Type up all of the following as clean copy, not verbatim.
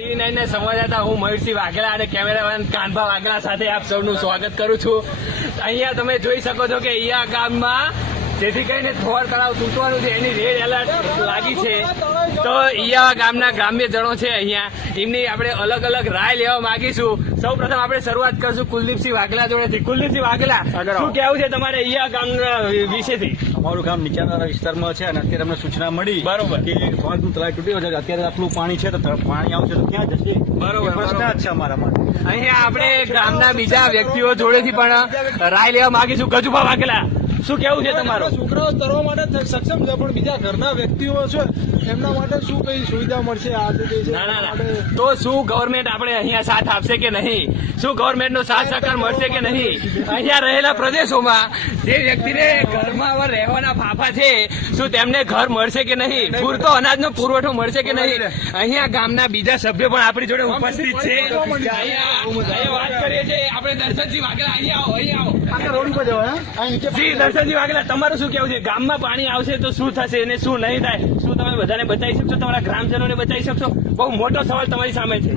TV9 ના સંવાદદાતા હું મયુરસિંહ વાઘેલા અને કેમેરામેન કાનભા વાઘેલા સાથે આપ સૌનું સ્વાગત કરું છું. અહીંયા તમે જોઈ શકો છો કે અહીંયા ગામમાં જેથી કરીને થોર તળાવ તૂટવાનું છે એની રેડ એલર્ટ લાગી છે. તો અહીંયા ગામના ગ્રામ્યજનો છે અહીંયા એમની આપણે અલગ અલગ રાય લેવા માંગીશું. સૌ પ્રથમ આપણે શરૂઆત કરશું કુલદીપસિંહ વાઘેલા જોડેથી. કુલદીપસિંહ વાઘેલા, શું કહેવું છે તમારે અહીંયા ગામના વિશેથી? અમારું ગામ નીચાણવાળા વિસ્તારમાં છે અને અત્યારે અમને સૂચના મળી બરોબર કે ફોરનું તળાવ તૂટ્યું છે. અત્યારે આટલું પાણી છે તો પાણી આવશે તો ક્યાં જશે? બરોબર, પ્રશ્ન જ છે અમારા માટે. અહીંયા આપણે ગામના બીજા વ્યક્તિઓ જોડેથી પણ રાય લેવા માંગીશું. ગજુભા વાઘેલા, શું કેવું છે તમારું? છોકરાઓ તરવા માટે સક્ષમ છે પણ બીજા ઘરના વ્યક્તિઓ છે એમના માટે શું કઈ સુવિધા મળશે આ તે છે? ના. તો શું ગવર્મેન્ટ આપણે અહીંયા સાથ આપશે કે નહીં? શું ગવર્મેન્ટ નો સાથ સહકાર મળશે કે નહીં? અહીંયા રહેલા પ્રદેશોમાં જે વ્યક્તિને ઘરમાં હવે રહેવાના ફાફા છે શું તેમને ઘર મળશે કે નહીં? પૂરતો અનાજનો પુરવઠો મળશે કે નહીં? અહીંયા ગામના બીજા સભ્યો પણ આપણી જોડે ઉપસ્થિત છે. અહીંયા વાત કરીએ છીએ આપણે દર્શનસિંહ વાઘેલા. અહીંયા આવો, અહીંયા આવો. રોડ ઉપર જવાય જી દર્શનસિંહ વાઘેલા, તમારું શું કેવું છે? ગામમાં પાણી આવશે તો શું થશે અને શું નહીં થાય? શું તમે બધાને બચાવી શકશો? તમારા ગ્રામજનોને બચાવી શકશો? બહુ મોટો સવાલ તમારી સામે છે.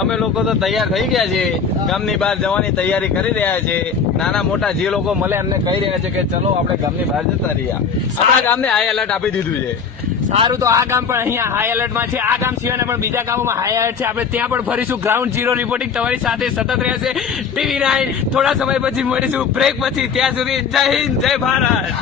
અમે લોકો તો તૈયાર થઈ ગયા છે, ગામની બહાર જવાની તૈયારી કરી રહ્યા છે. નાના મોટા જે લોકો મળે એમને કહી રહ્યા છે કે ચલો આપણે ગામની બહાર જતા રહ્યા. આપણા ગામને હાઈ એલર્ટ આપી દીધું છે. સારું, તો આ ગામ પણ અહીંયા હાઈ એલર્ટમાં છે. આ ગામ સિવાયના પણ બીજા ગામોમાં હાઈ એલર્ટ છે. આપણે ત્યાં પણ ફરીશું. ગ્રાઉન્ડ ઝીરો રિપોર્ટિંગ તમારી સાથે સતત રહેશે. TV9 થોડા સમય પછી મળીશું બ્રેક પછી. ત્યાં સુધી જય હિન્દ, જય ભારત.